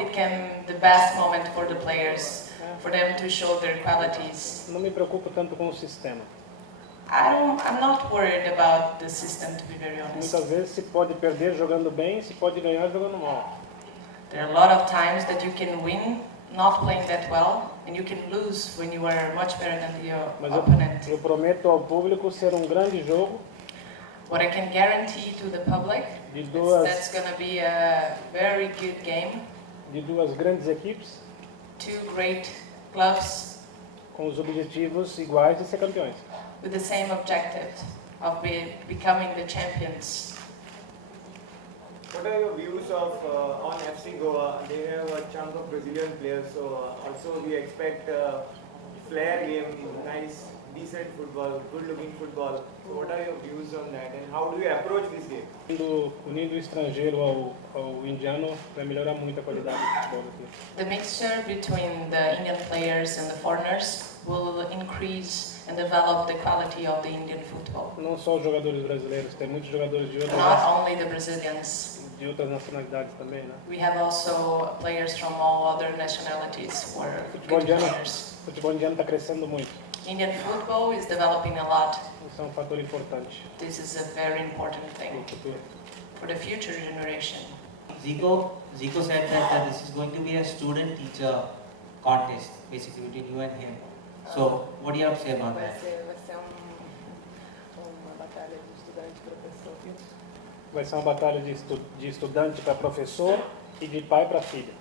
it can the best moment for the players, for them to show their qualities. Não me preocupo tanto com o sistema. I'm not worried about the system, to be very honest. Muitas vezes se pode perder jogando bem, se pode ganhar jogando mal. There are a lot of times that you can win not playing that well, and you can lose when you are much better than your Mas opponent. eu prometo ao público ser um grande jogo What I can guarantee to the public de is duas, that's going to be a very good game. de duas grandes equipes Two great clubs com os objetivos iguais de ser campeões. with the same objective of becoming the champions. What are your views of on FC Goa? They have a chunk of Brazilian players, so also we expect flair game, nice, decent football, good-looking football. So what are your views on that, and how do you approach this game? Unindo o estrangeiro ao indiano vai melhorar muito a qualidade do futebol aqui. The mixture between the Indian players and the foreigners will increase and develop the quality of the Indian football. Não só os jogadores brasileiros, tem muitos jogadores Not only the Brazilians. de outras nacionalidades também, né? We have also players from all other nationalities who are good players. O futebol indiano está crescendo muito. Indian football is developing a lot. Isso é um fator importante This is a very important no thing futuro. for the future generation. Zico said that this is going to be a student-teacher contest, basically between you and him. So, what do you have to say about Vai that? ser uma batalha de estudante-professor. Vai ser uma batalha de estudante para professor e de pai para filha.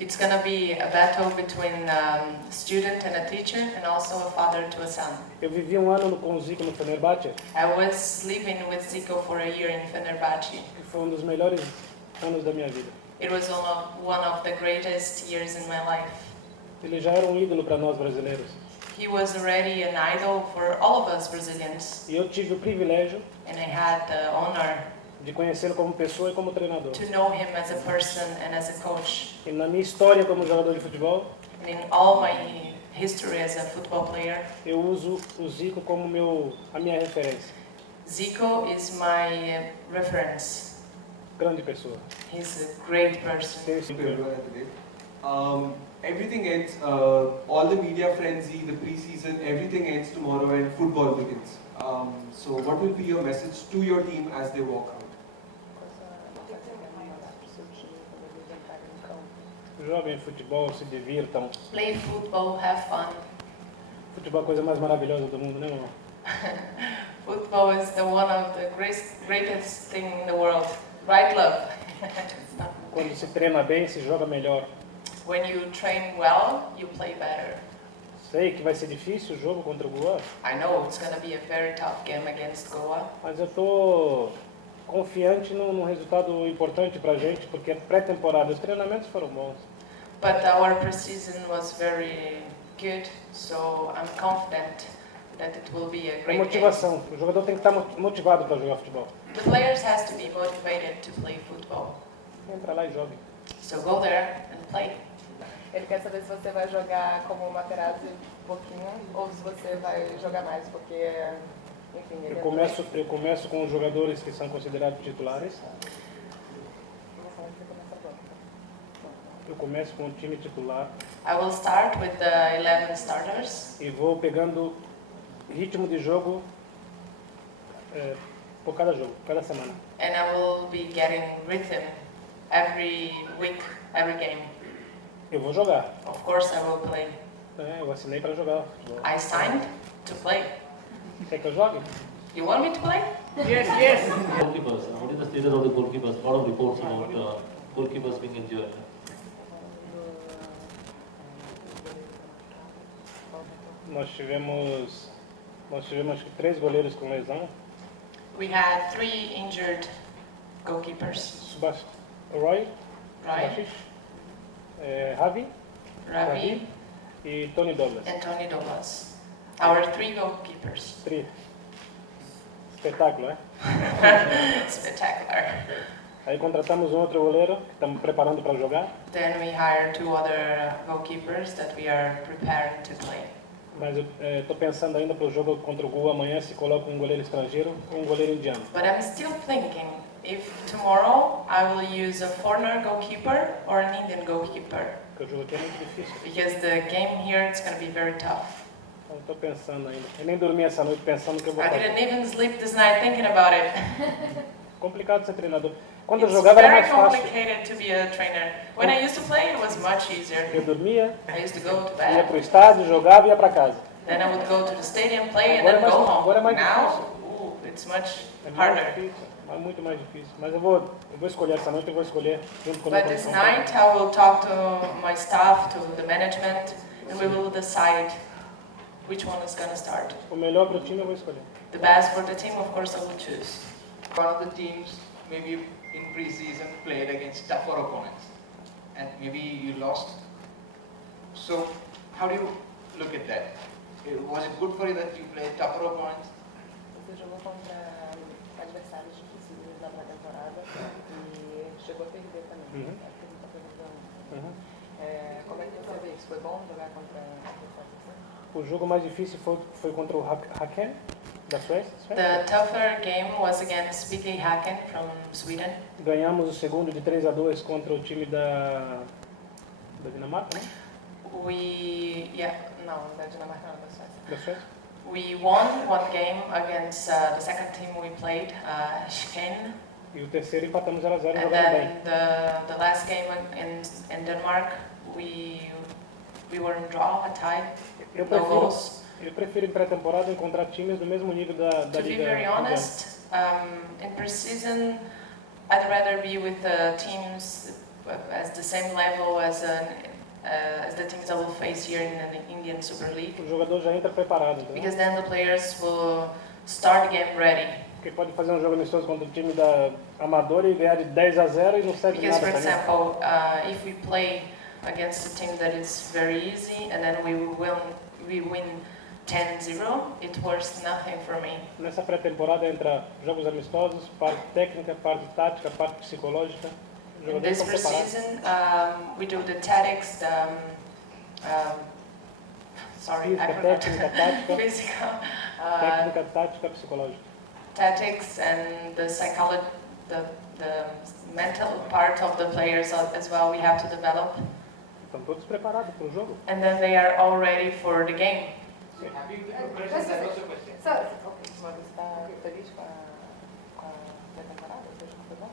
It's going to be a battle between a student and a teacher, and also a father to a son. Eu vivi um ano com o Zico no Fenerbahçe, I was living with Zico for a year in Fenerbahçe. que foi um dos melhores anos da minha vida. It was one of the greatest years in my life. Ele já era um ídolo para nós brasileiros. He was already an idol for all of us Brazilians, E eu tive o privilégio and I had the honor de conhecê-lo como pessoa e como treinador. to know him as a person and as a coach. E na minha história como jogador de futebol, And in all my history as a football player, eu uso o Zico como a minha referência. Zico is my reference. Grande pessoa. He's a great person. Tenho esse orgulho. Everything ends, all the media frenzy, the pre-season, everything ends tomorrow and football begins. So what will be your message to your team as they walk out? Joguem futebol, se divirtam. Play football, have fun. Futebol é a coisa mais maravilhosa do mundo, né, irmão? Football is one of the greatest thing in the world. Right, love? Quando se treina bem, se joga melhor. When you train well, you play better. Sei que vai ser difícil o jogo contra o Goa, I know it's going to be a very tough game against Goa, mas eu estou confiante num resultado importante pra gente, porque é pré-temporada, os treinamentos foram bons. but our preseason was very good, so I'm confident that it will be a É great game. motivação, o jogador tem que estar motivado para jogar futebol. The players has to be motivated to play football. Entra lá e jogue. So go there and play. Ele quer saber se você vai jogar como Materazzi um pouquinho ou se você vai jogar mais, porque, enfim, ele Eu começo com os jogadores que são considerados titulares. Eu começo com o time titular I will start with the 11 starters, e vou pegando ritmo de jogo por cada jogo, cada semana. and I will be getting rhythm every week, every game. Eu vou jogar. Of course I will play. Eu assinei para jogar futebol. I signed to play. Quer que eu jogue? You want me to play? Goalkeepers, what is the status of the goalkeepers? A lot of reports about goalkeepers being injured. Nós tivemos acho que 3 goleiros com lesão. We had 3 injured goalkeepers. Roy, Ryan, Baxish, Javi Ravi, e Tony Douglas. and Tony Douglas. Our 3 goalkeepers. Espetáculo, é? Spectacular. Aí contratamos um outro goleiro que estamos preparando para jogar. Then we hired 2 other goalkeepers that we are preparing to play. Mas eu estou pensando ainda para o jogo contra o Goa amanhã se coloca um goleiro estrangeiro ou um goleiro indiano. But I'm still thinking if tomorrow I will use a foreigner goalkeeper or an Indian goalkeeper, Porque o jogo aqui é muito difícil. because the game here it's going to be very tough. Então estou pensando ainda. Eu nem dormi essa noite pensando o que eu vou I fazer. didn't even sleep this night thinking about it. Complicado ser treinador. Quando eu It's jogava era very mais fácil. complicated to be a trainer. When I used to play, it was much easier. Eu dormia, I used to go to ia bed, pro estádio, jogava e ia para casa. then I would go to the stadium, play, and Agora é then mais, go home. agora é mais Now, difícil. it's much É mais harder. difícil, é muito mais difícil. Mas eu vou escolher essa noite, eu vou escolher junto com a minha But this comissão night, I will talk to my staff, to the management, and we will decide which one is going to start. O melhor para o time eu vou escolher. The best for the team, of course, I will choose. One of the teams maybe in pre-season played against tougher opponents and maybe you lost. So how do you look at that? Was it good for you that you played tougher opponents? Você jogou contra adversários difíceis na pré-temporada e chegou a perder também. Uhum. Acho que ele tá perguntando. Uhum. Como é que você vê isso? Foi bom jogar contra adversários assim? O jogo mais difícil foi contra o Haken, da Suécia. The tougher game was against Vicky Haken from Sweden. Ganhamos o segundo de 3-2 contra o time da Dinamarca, né? Não, da Dinamarca não, da Suécia. Da Suécia. We won one game against the second team we played, Schken. E o terceiro empatamos 0-0 And jogando bem. then the last game in Denmark, we were in draw, a tie, Eu no prefiro, goals. eu prefiro em pré-temporada encontrar times do mesmo nível da To be Liga very Indiana. honest, in pre-season, I'd rather be with the teams as the same level as the teams I will face here in the Indian Super League, O jogador já entra preparado, entendeu? because then the players will start the game ready. Porque pode fazer um jogo amistoso contra o time da Amador e ganhar de 10-0 e não serve Because, nada for também. example, if we play against a team that is very easy and then we win 10-0, it worth nothing for me. Nessa pré-temporada entra jogos amistosos, parte técnica, parte tática, parte psicológica. Os In jogadores this estão preparados. preseason, we do the tactics, sorry, I Física, forgot. técnica, tática, Physical, técnica, tática, psicológica. tactics and the psychology, the mental part of the players as well we have to develop. Estão todos preparados para o jogo. And then they are all ready for the game. Have you progressed? That was the question. Você está feliz com a pré-temporada? Você acha que foi bom?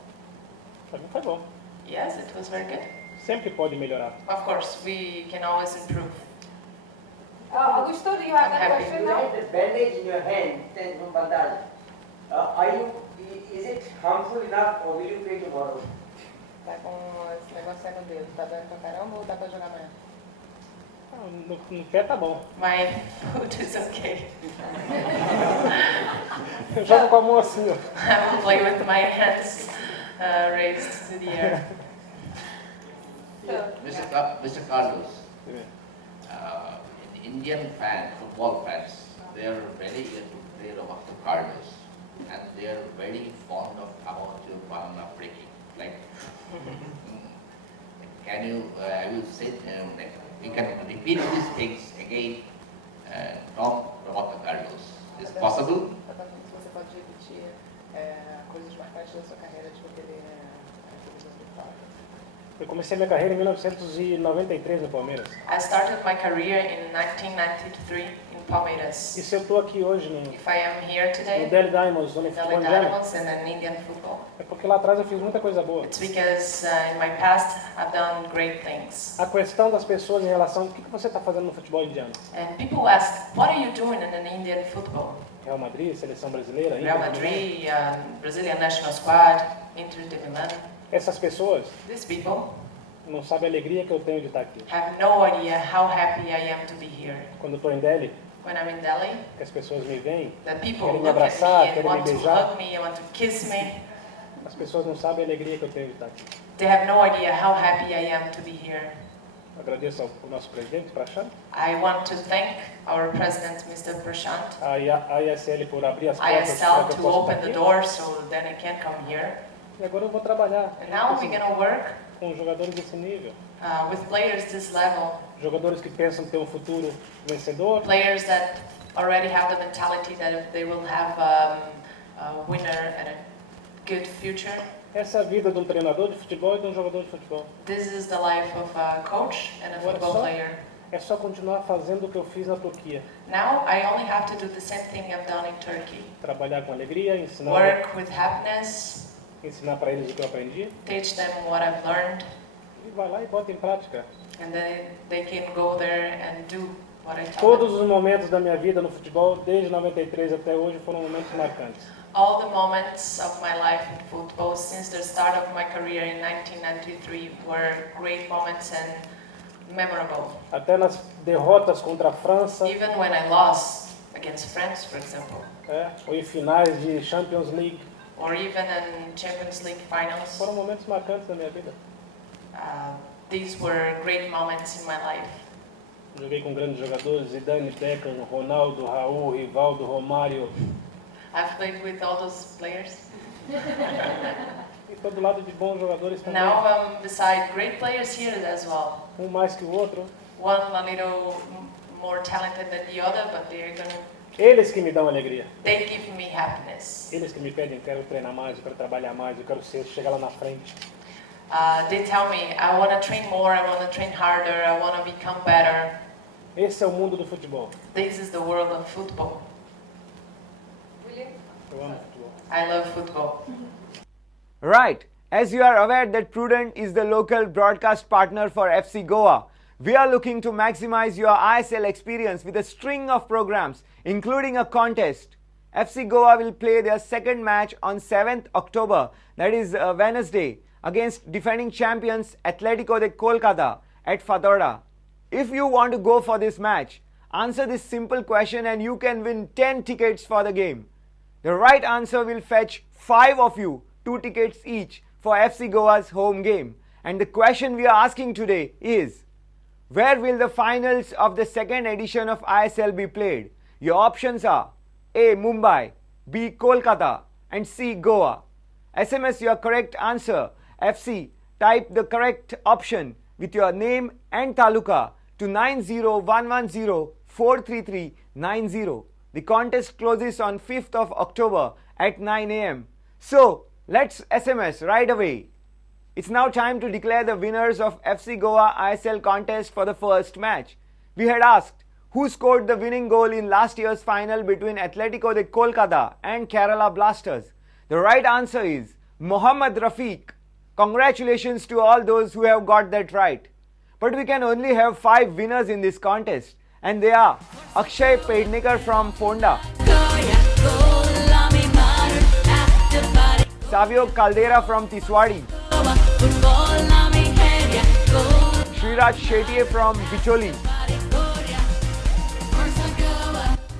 Para mim foi bom. Yes, it was very good. Sempre pode melhorar. Of course, we can always improve. Augusto, do you have I'm that happy. question You now? have the bandage in your hand, then from bandage. Is it harmful enough or will you play tomorrow? Tá com esse negócio aí no dedo. Tá doendo pra caramba ou dá pra jogar amanhã? Ah, no pé tá bom. My foot is okay. Eu jogo com a mão assim, ó. I will play with my hands raised to the air. Mr. Carlos, the Indian football fans, they are very eager to play Roberto Carlos, and they are very fond of amateur banana breaking. Like, can you, I will say, you can repeat these things again from Roberto Carlos. Is it possible? Tá perguntando se você pode repetir coisas marcantes da sua carreira, tipo aquele jogo de fora. Eu comecei minha carreira em 1993 no Palmeiras. I started my career in 1993 in Palmeiras. E se eu estou aqui hoje no If I am here no today, Delhi Diamonds, no in futebol Delhi indiano, Diamonds and in Indian football, é porque lá atrás eu fiz muita coisa boa. it's because in my past I've done great things. A questão das pessoas em relação ao que você está fazendo no futebol indiano. And people ask, what are you doing in an Indian football? Real Madrid, seleção brasileira, Real Inter de Milão. Madrid, Brazilian national squad, Inter de Milan. Essas pessoas These people não sabem a alegria que eu tenho de estar aqui. have no idea how happy I am to be here. Quando eu estou em Delhi, When I'm in Delhi, que as pessoas me veem, the people querem me look at abraçar, me and querem me want to beijar. hug me and want to kiss me. As pessoas não sabem a alegria que eu tenho de estar aqui. They have no idea how happy I am to be here. Agradeço ao nosso presidente, Prashant, I want to thank our president, Mr. Prashant, a ISL por abrir as portas para ISL que eu to possa open estar the aqui. door so then I can come here. E agora eu vou trabalhar And now we're gonna work com jogadores desse nível. with players this level, Jogadores que pensam ter um futuro vencedor, players that already have the mentality that if they will have a winner good future. Essa é a vida de um treinador de futebol e de um jogador de futebol. This is the life of a coach and a Agora football player. é só continuar fazendo o que eu fiz na Turquia. Now I only have to do the same thing I've done in Turkey. Trabalhar com alegria, ensinar Work with happiness, para eles o que eu aprendi. teach them what I've learned, E vai lá e bota em prática. and then they can go there and do what I taught Todos them. os momentos da minha vida no futebol, desde 93 até hoje, foram momentos marcantes. All the moments of my life in football since the start of my career in 1993 were great moments and memorable. Até nas derrotas contra a França, Even when I lost against France, for example, ou em finais de Champions League, or even in Champions League finals, foram momentos marcantes da minha vida. these were great moments in my life. Joguei com grandes jogadores, Zidane, Beckham, Ronaldo, Raul, Rivaldo, Romário. I've played with all those players. E estou do lado de bons jogadores também. Now I'm beside great players here as well. Um mais que o outro. One a little more talented than the other, but Eles que me dão alegria. they give me happiness. Eles que me pedem, quero treinar mais, eu quero trabalhar mais, eu quero chegar lá na frente. They tell me, I want to train more, I want to train harder, I want to become better. Esse é o mundo do futebol. This is the world of football. Eu amo futebol. I love football. Right. As you are aware that Prudent is the local broadcast partner for FC Goa, we are looking to maximize your ISL experience with a string of programs, including a contest. FC Goa will play their second match on 7th October, that is Wednesday, against defending champions Atletico de Kolkata at Fatorda. If you want to go for this match, answer this simple question and you can win 10 tickets for the game. The right answer will fetch 5 of you 2 tickets each for FC Goa's home game. And the question we are asking today is, where will the finals of the second edition of ISL be played? Your options are A. Mumbai, B. Kolkata and C. Goa. SMS your correct answer, FC, type the correct option with your name and taluka to 90110433390. The contest closes on 5th of October at 9 am. So, let's SMS right away. It's now time to declare the winners of FC Goa ISL contest for the first match. We had asked who scored the winning goal in last year's final between Atletico de Kolkata and Kerala Blasters. The right answer is Mohammad Rafiq. Congratulations to all those who have got that right. But we can only have 5 winners in this contest, and they are Akshay Pednekar from Fonda, Savio Caldera from Tiswadi, Sriraj Shetye from Bicholi,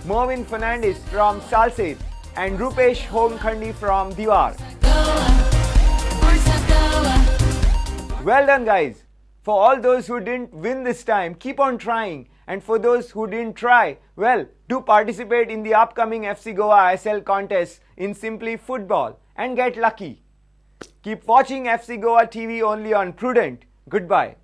Mervin Fernandez from Salsette, and Rupesh Homkhandi from Diwar. Well done, guys. For all those who didn't win this time, keep on trying. And for those who didn't try, well, do participate in the upcoming FC Goa ISL contest in Simply Football and get lucky. Keep watching FC Goa TV only on Prudent. Goodbye.